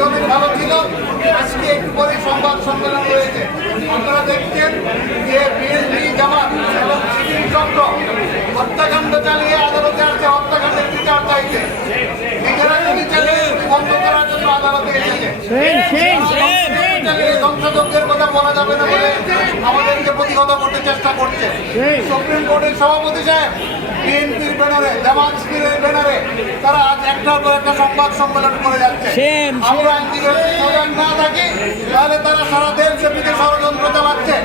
পরিস্থিতি অনেক ভালো ছিল। আজকে একটু পরে সংবাদ সম্মেলন রয়েছে। আপনারা দেখছেন যে বিএনপি, জামাত এবং সিপিবি চক্র হত্যাকাণ্ড চালিয়ে আদালতে আছে, হত্যাকাণ্ডের বিচার চাইছে। নিজেরা যদি চালিয়ে বন্ধ করার জন্য আদালতে এসেছে। ধ্বংসযজ্ঞের কথা বলা যাবে না বলে আমাদেরকে প্রতিহত করতে চেষ্টা করছে। সুপ্রিম কোর্টের সভাপতি সাহেব বিএনপির ব্যানারে, জামাত শিবিরের ব্যানারে তারা আজ একটার পর একটা সংবাদ সম্মেলন করে যাচ্ছে। আমরা আইনজীবীরা সজাগ না থাকি তাহলে তারা সারা দেশব্যাপী ষড়যন্ত্র চালাচ্ছে,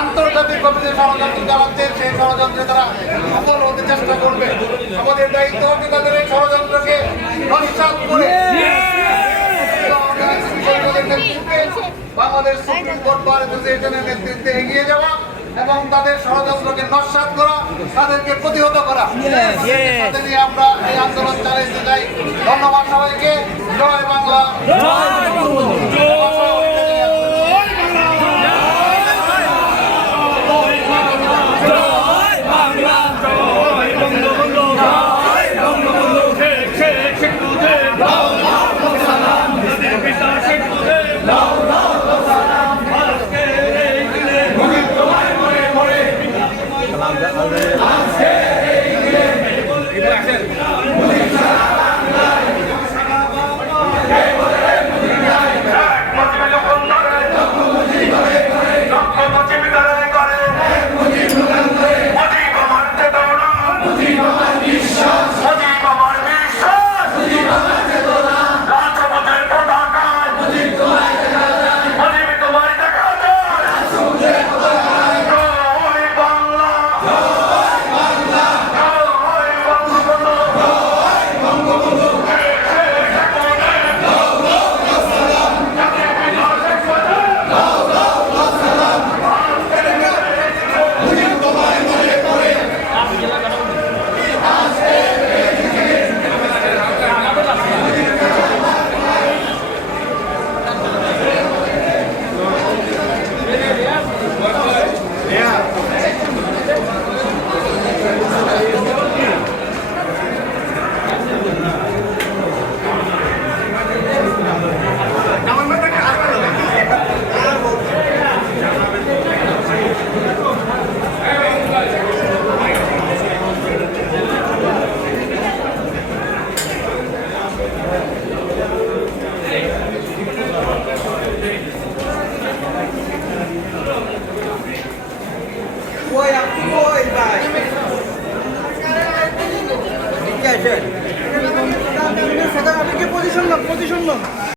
আন্তর্জাতিক ভাবে ষড়যন্ত্র চালাচ্ছে। সেই ষড়যন্ত্রে তারা সফল হতে চেষ্টা করবে। আমাদের দায়িত্ব হবে তাদের এই ষড়যন্ত্রকে নস্যাৎ করে বাংলাদেশ সুপ্রিম কোর্ট বার অ্যাসোসিয়েশনের নেতৃত্বে এগিয়ে যাওয়া এবং তাদের ষড়যন্ত্রকে নস্যাৎ করা, তাদেরকে প্রতিহত করা। সাথে নিয়ে আমরা এই আন্দোলন চালাতে চাই। ধন্যবাদ সবাইকে। জয় বাংলা। Position